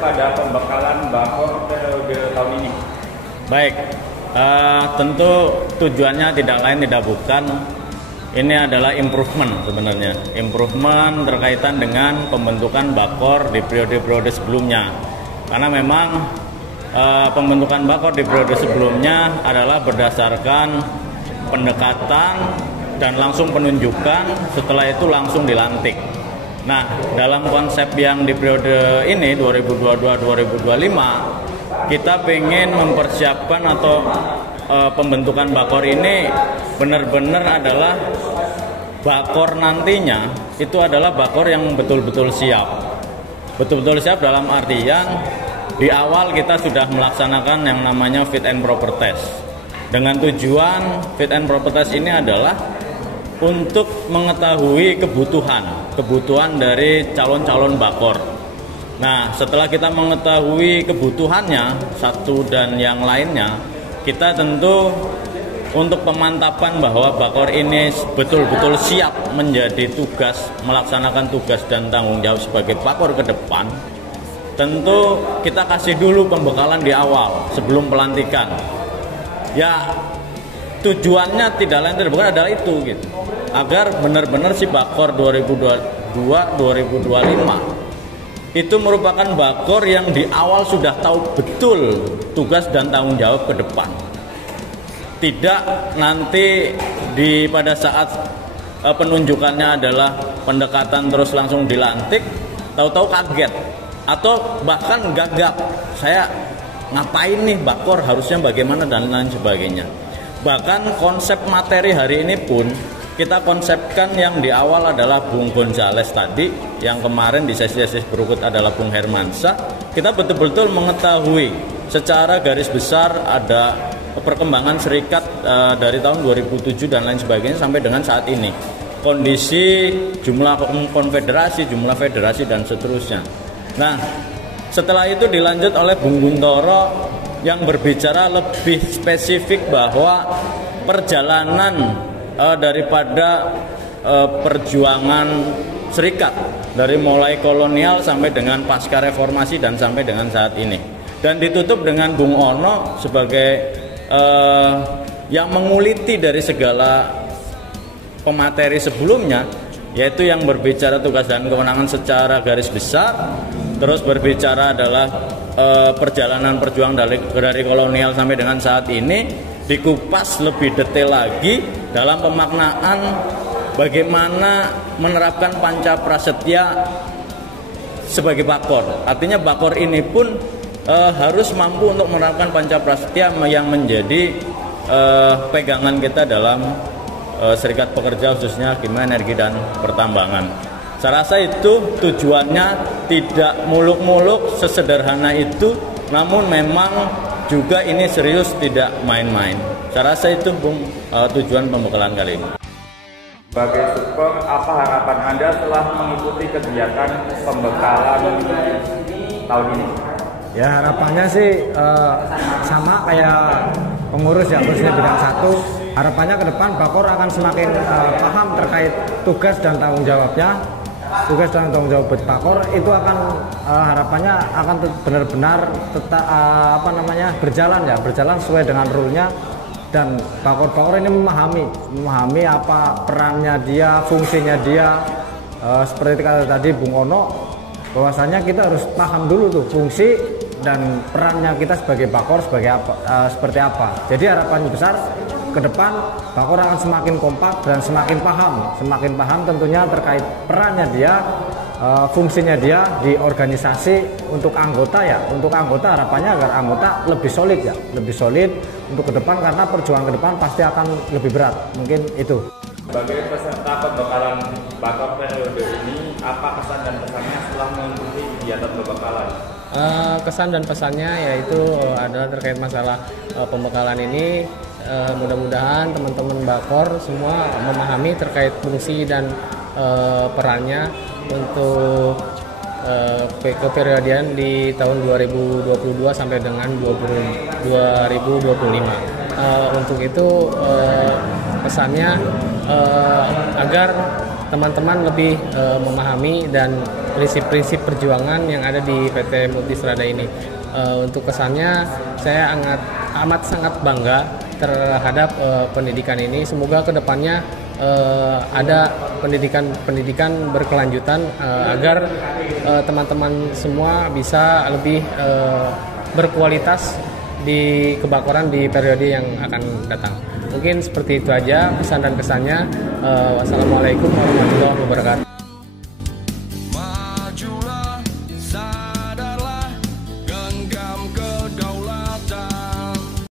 pada pembekalan Bakor periode tahun ini? Baik, tentu tujuannya tidak lain tidak bukan ini adalah improvement sebenarnya. Improvement terkaitan dengan pembentukan Bakor di periode-periode sebelumnya. Karena memang pembentukan Bakor di periode sebelumnya adalah berdasarkan pendekatan dan langsung penunjukan, setelah itu langsung dilantik. Nah, dalam konsep yang di periode ini 2022-2025 kita pengen mempersiapkan atau pembentukan Bakor ini benar-benar adalah Bakor nantinya itu adalah Bakor yang betul-betul siap. Betul-betul siap dalam artian di awal kita sudah melaksanakan yang namanya fit and proper test. Dengan tujuan fit and proper test ini adalah untuk mengetahui kebutuhan dari calon-calon Bakor. Nah, setelah kita mengetahui kebutuhannya satu dan yang lainnya, kita tentu untuk pemantapan bahwa Bakor ini betul-betul siap menjadi melaksanakan tugas dan tanggung jawab sebagai Bakor ke depan, tentu kita kasih dulu pembekalan di awal sebelum pelantikan. Ya, tujuannya tidak lain tidak bukan adalah itu gitu. Agar benar-benar si Bakor 2022-2025 itu merupakan Bakor yang di awal sudah tahu betul tugas dan tanggung jawab ke depan. Tidak nanti pada saat penunjukannya adalah pendekatan terus langsung dilantik, tahu-tahu kaget atau bahkan gagap. Saya ngapain nih Bakor, harusnya bagaimana dan lain sebagainya. Bahkan konsep materi hari ini pun kita konsepkan yang di awal adalah Bung Gonzales tadi, yang kemarin di sesi-sesi berikut adalah Bung Hermansyah. Kita betul-betul mengetahui secara garis besar ada perkembangan serikat dari tahun 2007 dan lain sebagainya sampai dengan saat ini. Kondisi jumlah konfederasi, jumlah federasi dan seterusnya. Nah, setelah itu dilanjut oleh Bung Guntoro yang berbicara lebih spesifik bahwa perjalanan daripada perjuangan serikat dari mulai kolonial sampai dengan pasca reformasi dan sampai dengan saat ini, dan ditutup dengan Bung Ono sebagai yang menguliti dari segala pemateri sebelumnya, yaitu yang berbicara tugas dan kewenangan secara garis besar, terus berbicara adalah perjalanan perjuangan dari kolonial sampai dengan saat ini, dikupas lebih detail lagi dalam pemaknaan bagaimana menerapkan panca prasetya sebagai Bakor. Artinya Bakor ini pun harus mampu untuk menerapkan panca prasetya yang menjadi pegangan kita dalam serikat pekerja, khususnya Kimia, Energi dan Pertambangan. Saya rasa itu tujuannya tidak muluk-muluk, sesederhana itu, namun memang juga ini serius, tidak main-main. Saya rasa itu tujuan pembekalan kali ini. Sebagai Super, apa harapan Anda setelah mengikuti kegiatan pembekalan tahun ini? Ya, harapannya sih sama kayak pengurus yang khususnya bidang 1. Harapannya ke depan Bakor akan semakin paham terkait tugas dan tanggung jawabnya. Tugas dan tanggung jawab Bakor itu akan harapannya akan benar-benar tetap berjalan sesuai dengan rule-nya, dan Bakor ini memahami apa perannya dia, fungsinya dia, seperti kata tadi Bung Ono, bahwasanya kita harus paham dulu tuh fungsi dan perannya kita sebagai Bakor seperti apa. Jadi harapan besar ke depan Bakor akan semakin kompak dan semakin paham tentunya terkait perannya dia, fungsinya dia di organisasi untuk anggota ya. Untuk anggota harapannya agar anggota lebih solid untuk ke depan, karena perjuangan ke depan pasti akan lebih berat. Mungkin itu. Sebagai peserta pembekalan Bakor periode ini, apa kesan dan pesannya setelah mengikuti kegiatan pembekalan? Kesan dan pesannya yaitu adalah terkait masalah pembekalan ini. Mudah-mudahan teman-teman Bakor semua memahami terkait fungsi dan perannya untuk keperiodean di tahun 2022 sampai dengan 2025. Untuk itu pesannya agar teman-teman lebih memahami dan prinsip-prinsip perjuangan yang ada di PT Multistrada ini. Untuk kesannya saya amat sangat bangga terhadap pendidikan ini. Semoga kedepannya ada pendidikan berkelanjutan agar teman-teman semua bisa lebih berkualitas di kebakaran di periode yang akan datang. Mungkin seperti itu aja pesan dan kesannya. Wassalamualaikum warahmatullahi wabarakatuh.